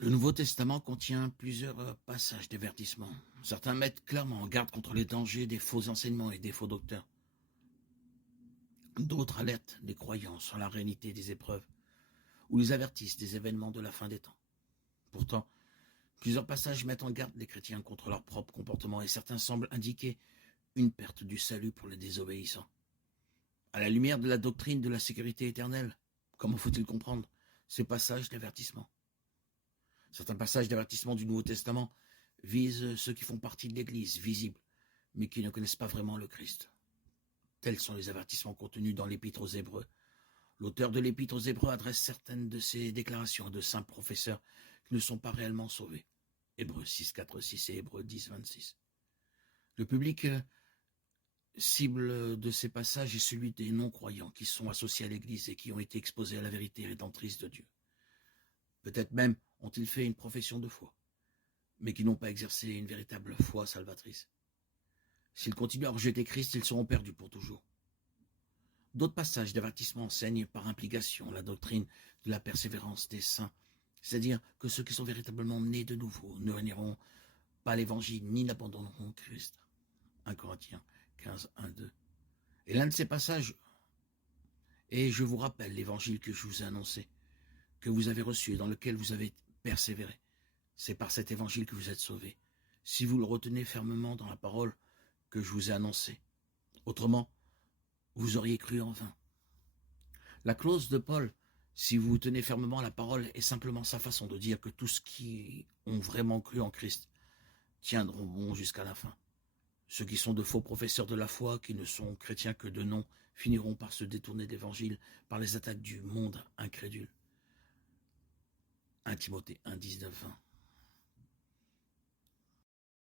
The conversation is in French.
Le Nouveau Testament contient plusieurs passages d'avertissement. Certains mettent clairement en garde contre les dangers des faux enseignements et des faux docteurs. D'autres alertent les croyants sur la réalité des épreuves ou les avertissent des événements de la fin des temps. Pourtant, plusieurs passages mettent en garde les chrétiens contre leur propre comportement et certains semblent indiquer une perte du salut pour les désobéissants. À la lumière de la doctrine de la sécurité éternelle, comment faut-il comprendre ces passages d'avertissement? Certains passages d'avertissement du Nouveau Testament visent ceux qui font partie de l'Église visible, mais qui ne connaissent pas vraiment le Christ. Tels sont les avertissements contenus dans l'Épître aux Hébreux. L'auteur de l'Épître aux Hébreux adresse certaines de ces déclarations à de simples professeurs qui ne sont pas réellement sauvés. Hébreux 6, 4, 6 et Hébreux 10, 26. Le public cible de ces passages est celui des non-croyants qui sont associés à l'Église et qui ont été exposés à la vérité rédemptrice de Dieu. Peut-être même ont-ils fait une profession de foi, mais qui n'ont pas exercé une véritable foi salvatrice. S'ils continuent à rejeter Christ, ils seront perdus pour toujours. D'autres passages d'avertissement enseignent par implication la doctrine de la persévérance des saints, c'est-à-dire que ceux qui sont véritablement nés de nouveau ne renieront pas l'évangile ni n'abandonneront Christ. 1 Corinthiens 15, 1, 2. Et l'un de ces passages est « Je vous rappelle l'évangile que je vous ai annoncé, que vous avez reçu et dans lequel vous avez persévéré. C'est par cet évangile que vous êtes sauvés, si vous le retenez fermement dans la parole que je vous ai annoncée. Autrement, vous auriez cru en vain. » La clause de Paul, si vous tenez fermement la parole, est simplement sa façon de dire que tous qui ont vraiment cru en Christ tiendront bon jusqu'à la fin. Ceux qui sont de faux professeurs de la foi, qui ne sont chrétiens que de nom, finiront par se détourner de l'évangile par les attaques du monde incrédule. 1 Timothée 1, 19, 20.